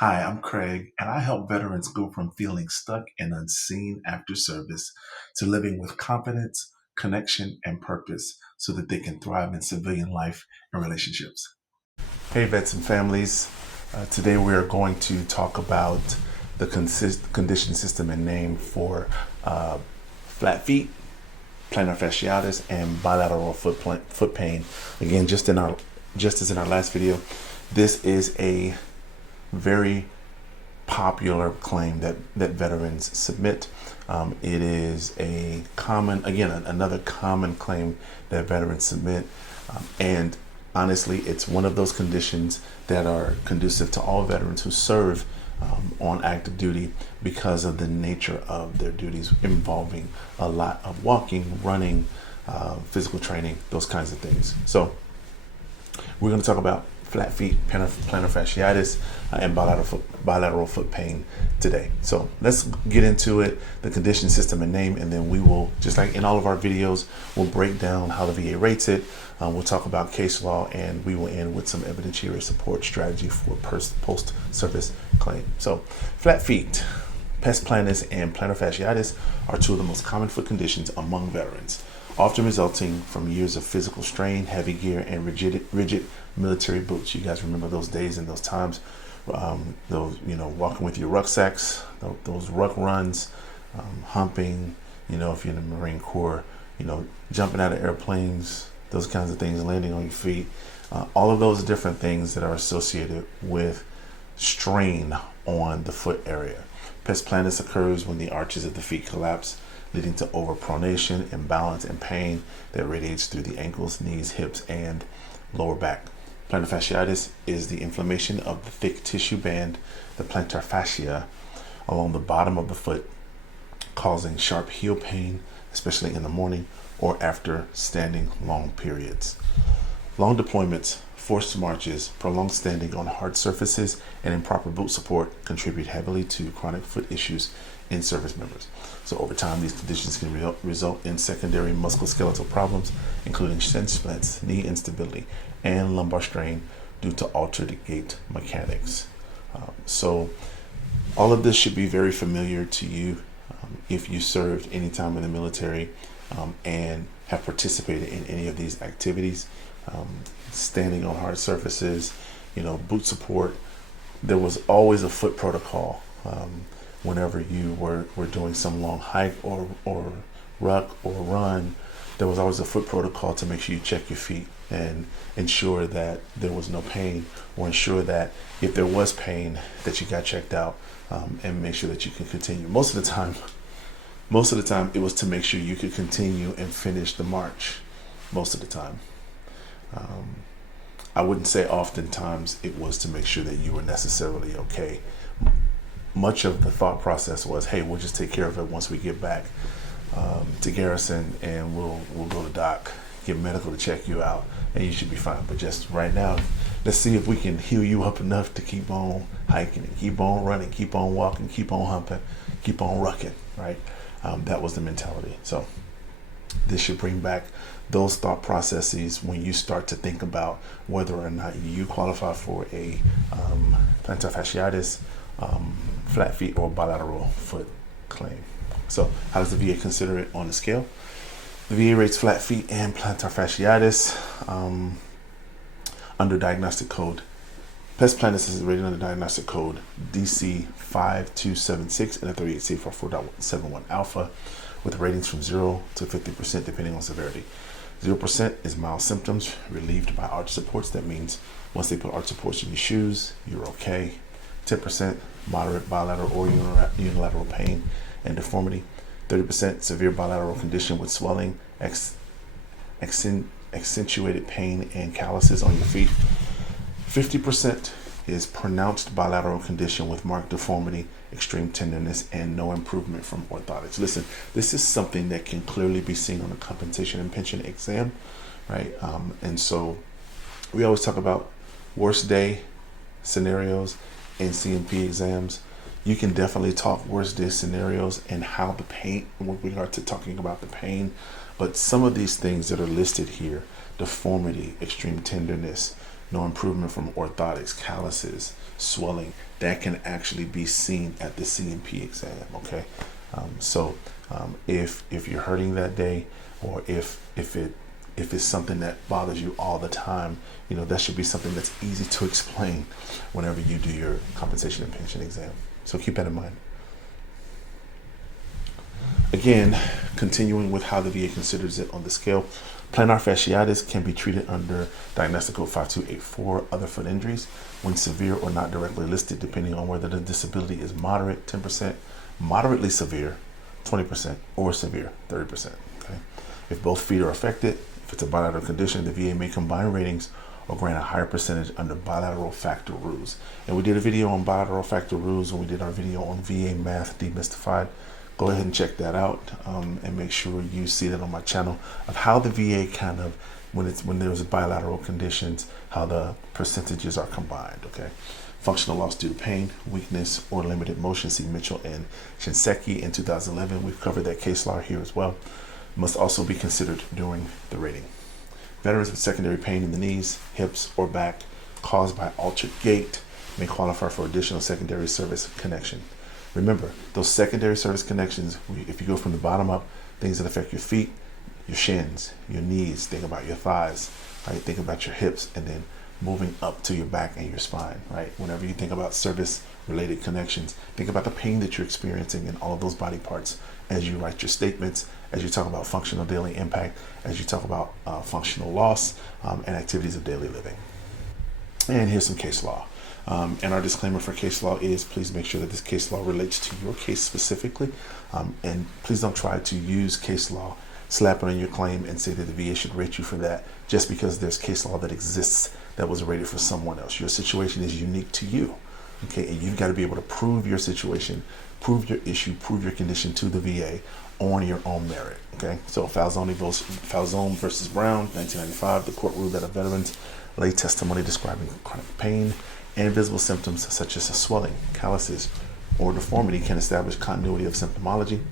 Hi, I'm Craig, and I help veterans go from feeling stuck and unseen after service to living with confidence, connection, and purpose so that they can thrive in civilian life and relationships. Hey, vets and families. Today we are going to talk about the condition system and name for flat feet, plantar fasciitis, and bilateral foot pain. Again, just as in our last video, this is a very popular claim that veterans submit. It is a common, again, another common claim that veterans submit. And honestly, it's one of those conditions that are conducive to all veterans who serve on active duty because of the nature of their duties involving a lot of walking, running, physical training, those kinds of things. So we're going to talk about flat feet, plantar fasciitis, and bilateral foot pain today. So let's get into it, the condition, system, and name, and then we will, just like in all of our videos, we'll break down how the VA rates it. We'll talk about case law, and we will end with some evidentiary support strategy for post-service claim. So flat feet, Pes Planus, and plantar fasciitis are two of the most common foot conditions among veterans, often resulting from years of physical strain, heavy gear, and rigid military boots. You guys remember those days and those times, those, walking with your rucksacks, those ruck runs, humping, if you're in the Marine Corps, jumping out of airplanes, those kinds of things, landing on your feet, all of those different things that are associated with strain on the foot area. Pes Planus occurs when the arches of the feet collapse, leading to overpronation, imbalance, and pain that radiates through the ankles, knees, hips, and lower back. Plantar fasciitis is the inflammation of the thick tissue band, the plantar fascia, along the bottom of the foot, causing sharp heel pain, especially in the morning or after standing long periods. Long deployments, forced marches, prolonged standing on hard surfaces, and improper boot support contribute heavily to chronic foot issues in service members. So over time, these conditions can result in secondary musculoskeletal problems, including shin splints, knee instability, and lumbar strain due to altered gait mechanics. So all of this should be very familiar to you if you served any time in the military and have participated in any of these activities. Standing on hard surfaces, boot support. There was always a foot protocol whenever you were doing some long hike or ruck or run. There was always a foot protocol to make sure you check your feet and ensure that there was no pain, or ensure that if there was pain that you got checked out, and make sure that you can continue. Most of the time it was to make sure you could continue and finish the march. Most of the time. I wouldn't say oftentimes it was to make sure that you were necessarily okay. Much of the thought process was, hey, we'll just take care of it once we get back to garrison, and we'll go to doc, get medical to check you out, and you should be fine. But just right now, let's see if we can heal you up enough to keep on hiking and keep on running, keep on walking, keep on humping, keep on rucking, right? That was the mentality. So this should bring back those thought processes when you start to think about whether or not you qualify for a plantar fasciitis, flat feet, or bilateral foot claim. So how does the VA consider it on the scale? The VA rates flat feet and plantar fasciitis under diagnostic code. Pes Planus is rated under diagnostic code DC 5276 and a 38 CFR 4.71 alpha, with ratings from 0 to 50% depending on severity. 0% is mild symptoms relieved by arch supports. That means once they put arch supports in your shoes, you're okay. 10% moderate bilateral or unilateral pain and deformity. 30% severe bilateral condition with swelling, accentuated pain, and calluses on your feet. 50% is pronounced bilateral condition with marked deformity, extreme tenderness, and no improvement from orthotics. Listen, this is something that can clearly be seen on a compensation and pension exam, right? And so we always talk about worst day scenarios in CMP exams. You can definitely talk worst day scenarios and how the pain, when we are to talking about the pain, but some of these things that are listed here, deformity, extreme tenderness, no improvement from orthotics, calluses, swelling, that can actually be seen at the C&P exam. Okay, if you're hurting that day, or if it's something that bothers you all the time, that should be something that's easy to explain whenever you do your compensation and pension exam. So keep that in mind. Again, continuing with how the VA considers it on the scale, plantar fasciitis can be treated under Diagnostic Code 5284, other foot injuries, when severe or not directly listed, depending on whether the disability is moderate, 10%, moderately severe, 20%, or severe, 30%. Okay? If both feet are affected, if it's a bilateral condition, the VA may combine ratings or grant a higher percentage under bilateral factor rules. And we did a video on bilateral factor rules when we did our video on VA Math Demystified. Go ahead and check that out, and make sure you see that on my channel of how the VA kind of, when there's bilateral conditions, how the percentages are combined. Okay, functional loss due to pain, weakness, or limited motion. See Mitchell and Shinseki in 2011. We've covered that case law here as well. Must also be considered during the rating. Veterans with secondary pain in the knees, hips, or back caused by altered gait may qualify for additional secondary service connection. Remember, those secondary service connections, if you go from the bottom up, things that affect your feet, your shins, your knees, think about your thighs, right? Think about your hips, and then moving up to your back and your spine, right? Whenever you think about service-related connections, think about the pain that you're experiencing in all of those body parts as you write your statements, as you talk about functional daily impact, as you talk about functional loss, and activities of daily living. And here's some case law. And our disclaimer for case law is, please make sure that this case law relates to your case specifically. And please don't try to use case law, slap it on your claim, and say that the VA should rate you for that just because there's case law that exists that was rated for someone else. Your situation is unique to you. Okay, and you've got to be able to prove your situation, prove your issue, prove your condition to the VA on your own merit. Okay, so Falzone versus Brown, 1995, the court ruled that a veteran's lay testimony describing chronic pain and visible symptoms such as swelling, calluses, or deformity can establish continuity of symptomology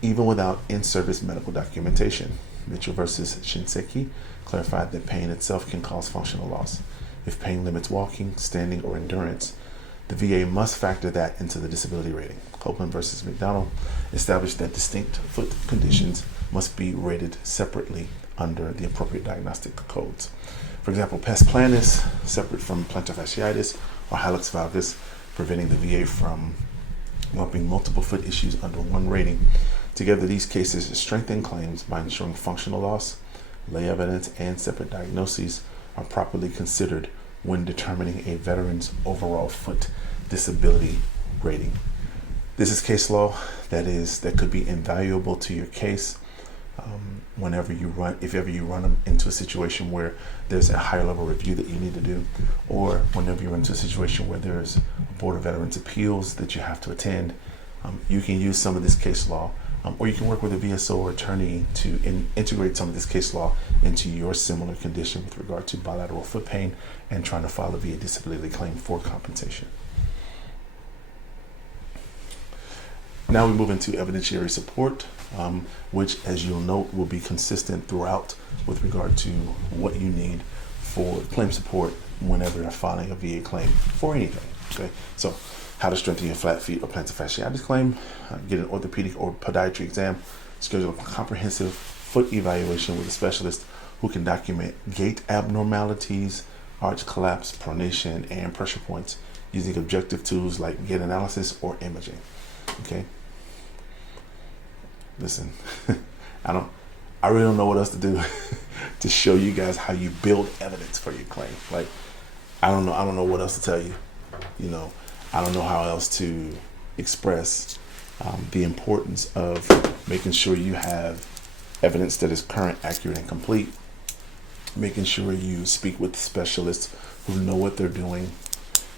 even without in-service medical documentation. Mitchell versus Shinseki clarified that pain itself can cause functional loss. If pain limits walking, standing, or endurance, the VA must factor that into the disability rating. Copeland versus McDonald established that distinct foot conditions must be rated separately under the appropriate diagnostic codes. For example, Pes Planus, separate from plantar fasciitis or hallux valgus, preventing the VA from lumping multiple foot issues under one rating. Together, these cases strengthen claims by ensuring functional loss, lay evidence, and separate diagnoses are properly considered when determining a veteran's overall foot disability rating. This is case law that could be invaluable to your case. If ever you run into a situation where there's a higher level review that you need to do, or whenever you're into a situation where there's a Board of Veterans Appeals that you have to attend, you can use some of this case law, or you can work with a VSO or attorney to integrate some of this case law into your similar condition with regard to bilateral foot pain and trying to file a VA disability claim for compensation. Now we move into evidentiary support, which, as you'll note, will be consistent throughout with regard to what you need for claim support whenever you're filing a VA claim for anything. Okay, so how to strengthen your flat feet or plantar fasciitis claim, get an orthopedic or podiatry exam, schedule a comprehensive foot evaluation with a specialist who can document gait abnormalities, arch collapse, pronation, and pressure points using objective tools like gait analysis or imaging. Okay. Listen, I really don't know what else to do to show you guys how you build evidence for your claim. Like, I don't know what else to tell you. I don't know how else to express the importance of making sure you have evidence that is current, accurate, and complete. Making sure you speak with specialists who know what they're doing,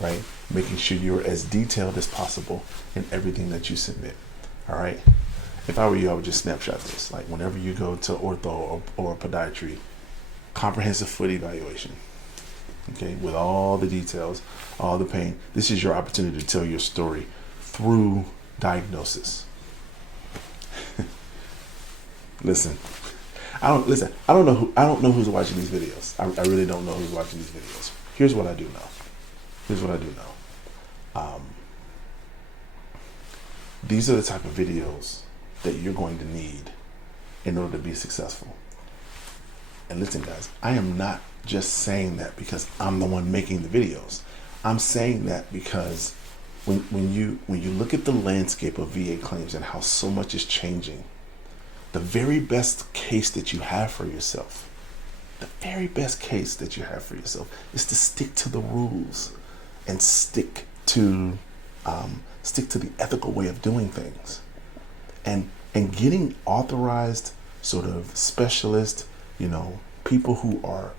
right? Making sure you're as detailed as possible in everything that you submit. All right. If I were you, I would just snapshot this. Like, whenever you go to ortho or podiatry, comprehensive foot evaluation, okay, with all the details, all the pain. This is your opportunity to tell your story through diagnosis. I don't know who's watching these videos. I really don't know who's watching these videos. here's what I do know. Here's what I do know. These are the type of videos that you're going to need in order to be successful. And listen, guys, I am not just saying that because I'm the one making the videos. I'm saying that because when you look at the landscape of VA claims and how so much is changing, the very best case that you have for yourself, is to stick to the rules and stick to the ethical way of doing things, and getting authorized sort of specialists, people who are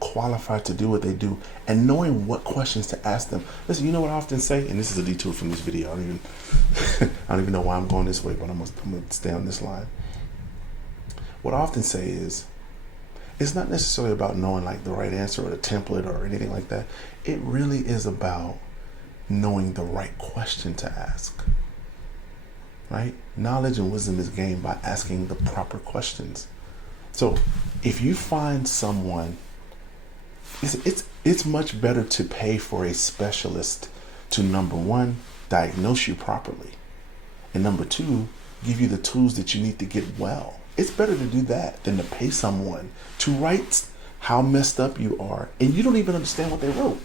qualified to do what they do, and knowing what questions to ask them. Listen, you know what I often say, and this is a detour from this video. I don't even know why I'm going this way, but I'm gonna stay on this line. What I often say is, it's not necessarily about knowing like the right answer or the template or anything like that. It really is about knowing the right question to ask. Right? Knowledge and wisdom is gained by asking the proper questions. So if you find someone, it's much better to pay for a specialist to, number one, diagnose you properly, and number two, give you the tools that you need to get well. It's better to do that than to pay someone to write how messed up you are and you don't even understand what they wrote.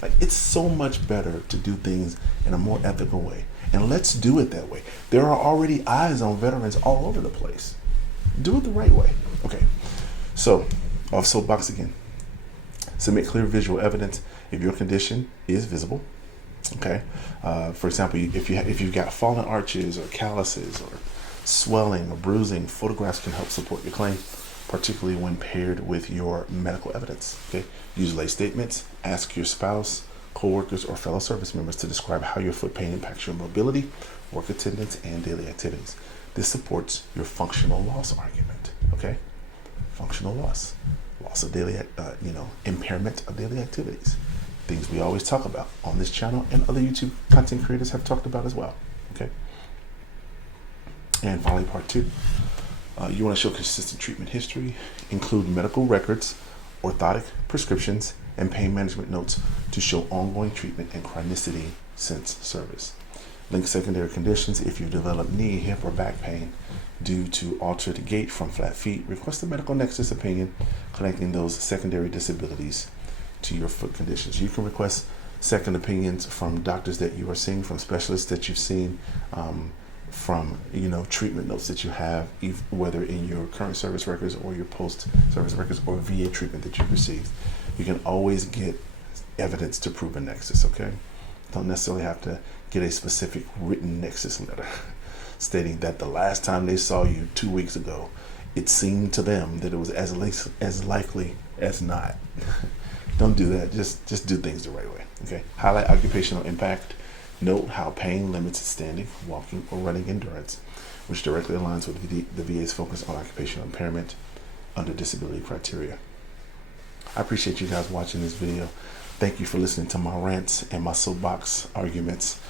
Like, it's so much better to do things in a more ethical way. And let's do it that way. There are already eyes on veterans all over the place. Do it the right way. Okay, so off soapbox again. Submit clear visual evidence if your condition is visible. Okay, for example, if you've got fallen arches or calluses or swelling or bruising, photographs can help support your claim, particularly when paired with your medical evidence. Okay, use lay statements. Ask your spouse, co-workers, or fellow service members to describe how your foot pain impacts your mobility, work attendance, and daily activities. This supports your functional loss argument. Okay, functional loss of daily, impairment of daily activities. Things we always talk about on this channel and other YouTube content creators have talked about as well. Okay. And finally, part two, you want to show consistent treatment history, include medical records, orthotic prescriptions, and pain management notes to show ongoing treatment and chronicity since service. Link secondary conditions. If you develop knee, hip, or back pain due to altered gait from flat feet, request a medical nexus opinion connecting those secondary disabilities to your foot conditions. You can request second opinions from doctors that you are seeing, from specialists that you've seen, from treatment notes that you have, whether in your current service records or your post service records or VA treatment that you've received. You can always get evidence to prove a nexus. Okay, don't necessarily have to get a specific written nexus letter stating that the last time they saw you 2 weeks ago, it seemed to them that it was as likely as not. Don't do that. Just do things the right way. Okay. Highlight occupational impact. Note how pain limits standing, walking, or running endurance, which directly aligns with the VA's focus on occupational impairment under disability criteria. I appreciate you guys watching this video. Thank you for listening to my rants and my soapbox arguments.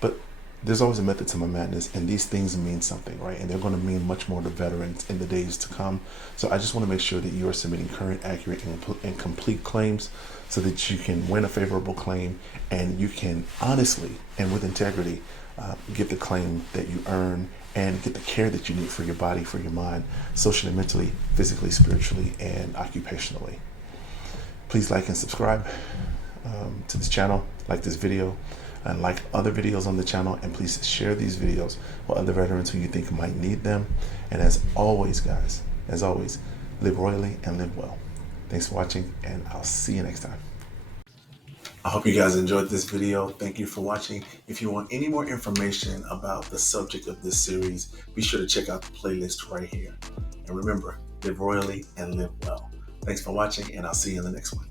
But there's always a method to my madness, and these things mean something, right? And they're going to mean much more to veterans in the days to come. So I just want to make sure that you are submitting current, accurate, and complete claims so that you can win a favorable claim and you can honestly and with integrity get the claim that you earn and get the care that you need for your body, for your mind, socially, mentally, physically, spiritually, and occupationally. Please like and subscribe to this channel, like this video, and like other videos on the channel, and please share these videos with other veterans who you think might need them. And as always, guys, live royally and live well. Thanks for watching, and I'll see you next time. I hope you guys enjoyed this video. Thank you for watching. If you want any more information about the subject of this series, be sure to check out the playlist right here. And remember, live royally and live well. Thanks for watching, and I'll see you in the next one.